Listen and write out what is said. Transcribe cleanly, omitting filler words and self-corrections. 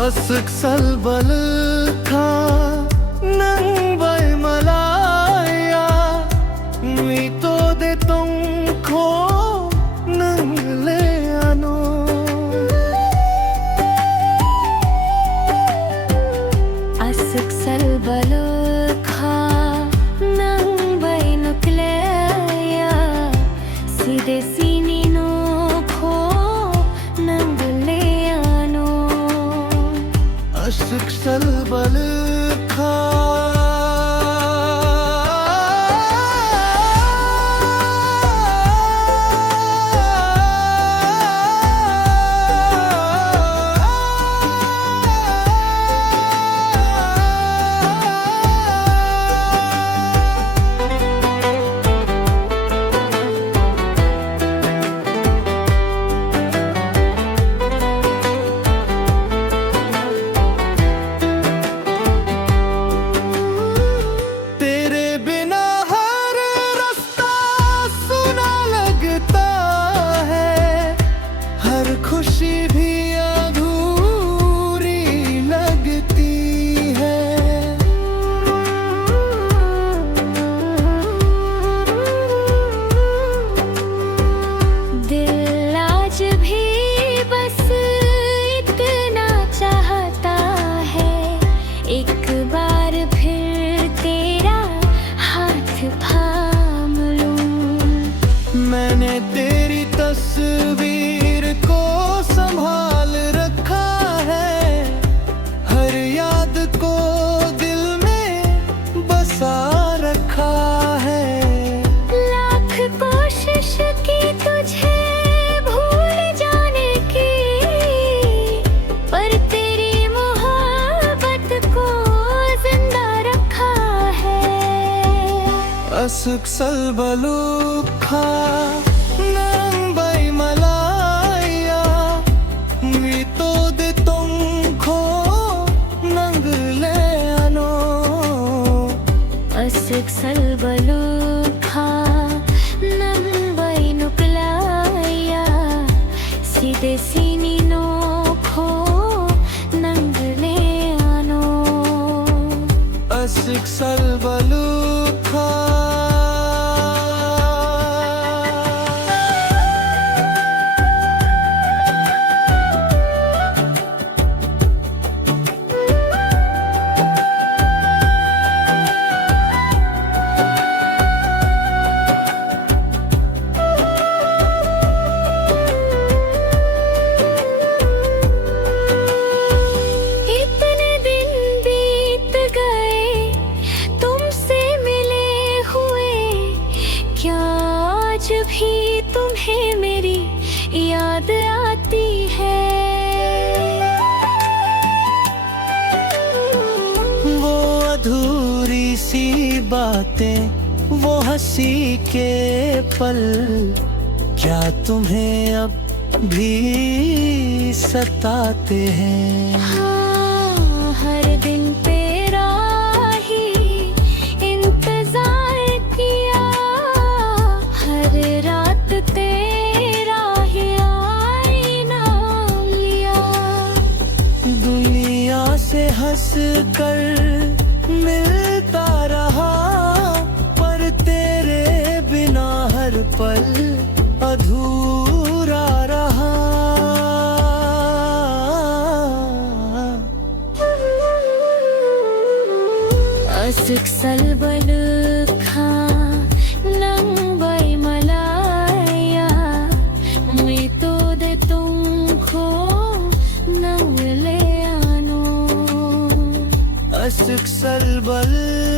Asık salbalıkha nang bay malaya mito de tongko nang leano Asık salbalıkha nang bay nuklaya Side sinino ko nang leano Asık salbalıkha खुशी भी अधूरी लगती है दिल आज भी बस इतना चाहता है एक बार फिर तेरा हाथ थाम लूं मैंने तेरी तस्वीर को संभाल रखा है हर याद को दिल में बसा रखा है लाख कोशिश की तुझे भूल जाने की पर तेरी मोहब्बत को जिंदा रखा है Asık salbalıkha nang bay malaya mito de tongko nang leano Asık salbalıkha nang bay nuklaya Side sinino ko nang leano Asık salbalıkha इतने दिन बीत गए तुमसे मिले हुए क्या आज भी तुम्हें मेरी याद आती है वो अधूरी सी बातें वो हंसी के पल क्या तुम्हें अब भी सताते हैं हाँ, हर दिन तेरा ही इंतजार किया हर रात तेरा ही आईना लिया दुनिया से हंस कर मिलता रहा पर तेरे बिना हर पल अधूरा रहा Asık salbalıkha nang bay malaya mito de tungko nang leano Asık salbalıkha